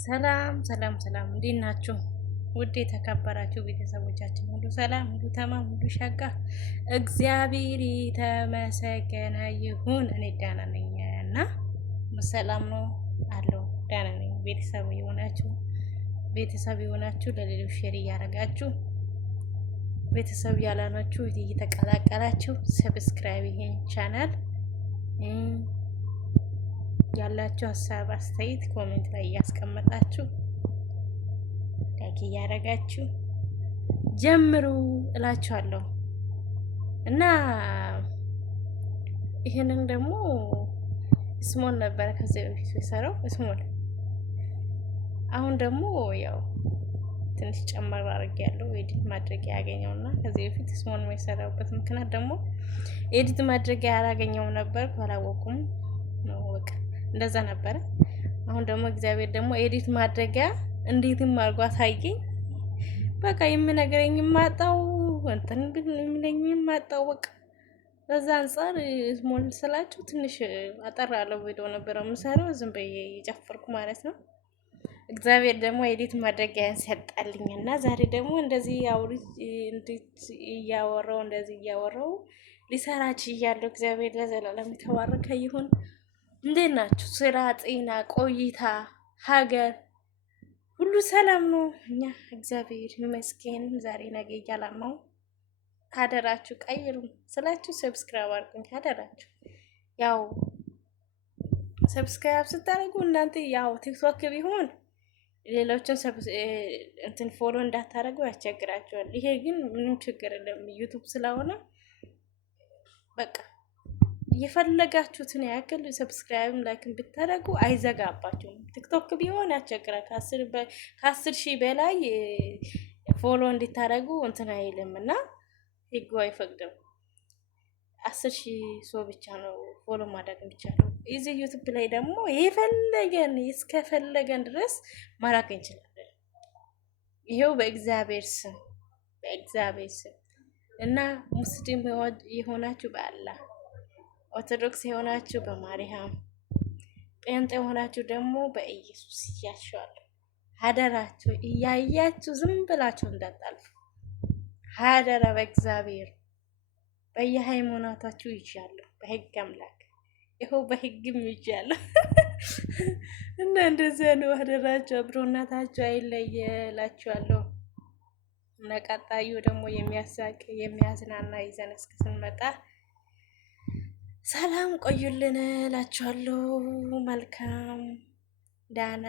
ሰላም ሰላም ሰላም፣ እንዴት ናችሁ? ውድ የተከበራችሁ ቤተሰቦቻችን ሁሉ ሰላም፣ ሁሉ ተማም፣ ሁሉ ሸጋ፣ እግዚአብሔር የተመሰገነ ይሁን። እኔ ደህና ነኝ እና ሰላም ነው አለው። ደህና ነኝ። ቤተሰብ የሆናችሁ ለሌሎች ሼር እያደረጋችሁ ቤተሰብ ያላናችሁ እየተቀላቀላችሁ ሰብስክራይብ ይሄን ቻናል ያላችሁ ሀሳብ አስተያየት ኮሜንት ላይ እያስቀመጣችሁ ላይክ እያደረጋችሁ ጀምሩ እላችኋለሁ። እና ይሄንን ደግሞ ስሞል ነበረ ከዚህ በፊት የሰራው ስሞል። አሁን ደግሞ ያው ትንሽ ጨመር አድርጌያለሁ ኤዲት ማድረጊያ ያገኘውና ከዚህ በፊት ስሞል ነው የሰራሁበት ምክንያት ደግሞ ኤዲት ማድረጊያ ያላገኘው ነበር አላወኩም ነው በቃ እንደዛ ነበረ። አሁን ደግሞ እግዚአብሔር ደግሞ ኤዲት ማድረጊያ እንዴትም አድርጎ አሳየኝ። በቃ የምነግረኝ ማጣው እንትን ግን የምለኝ ማጣው በቃ በዛ አንፃር ስሞል ስላችሁ ትንሽ አጠር ያለው ቪዲዮ ነበረ የምሰራው ዝም ብዬ እየጨፈርኩ ማለት ነው። እግዚአብሔር ደግሞ ኤዲት ማድረጊያን ሰጣልኝና ዛሬ ደግሞ እንደዚህ እያወራው ሊሰራች እያለው እግዚአብሔር ለዘላለም የተባረከ ይሁን። እንዴት ናችሁ? ስራ፣ ጤና፣ ቆይታ፣ ሀገር ሁሉ ሰላም ነው? እኛ እግዚአብሔር ይመስገን። ዛሬ ነገ እያላማው ካደራችሁ ቀይሩ ስላችሁ ሰብስክራይብ አድርጉኝ ካደራችሁ። ያው ሰብስክራይብ ስታደርጉ እናንተ ያው ቲክቶክ ቢሆን ሌሎችን እንትን ፎሎ እንዳታደርጉ ያስቸግራቸዋል። ይሄ ግን ምንም ችግር የለም ዩቱብ ስለሆነ በቃ የፈለጋችሁትን ያክል ሰብስክራይብ ላይክን ብታደርጉ አይዘጋባችሁም። ቲክቶክ ቢሆን ያስቸግራል። ከ10 ሺህ በላይ ፎሎ እንዲታደርጉ እንትን አይልም እና ህጉ አይፈቅድም። 10 ሺህ ሰው ብቻ ነው ፎሎ ማድረግ የሚቻለው። እዚህ ዩቲዩብ ላይ ደግሞ እስከፈለገን ድረስ ማድረግ እንችላለን። ይሄው በእግዚአብሔር ስም እና ሙስሊም የሆናችሁ በአላህ፣ ኦርቶዶክስ የሆናችሁ በማርያም፣ ጴንጤ የሆናችሁ ደግሞ በኢየሱስ እያሻለሁ ሀደራችሁ እያያችሁ ዝም ብላችሁ እንዳታልፉ ሀደራ በእግዚአብሔር በየሃይማኖታችሁ ይዣለሁ በህግ አምላክ ይኸው በህግም ይዣለሁ እና እንደዚህ ነው ሀደራችሁ አብሮነታችሁ አይለየላችኋለሁ። እና ቀጣዩ ደግሞ የሚያሳቅ የሚያዝናና ይዘን እስክንመጣ ሰላም ቆዩልን እላችኋለሁ። መልካም ዳና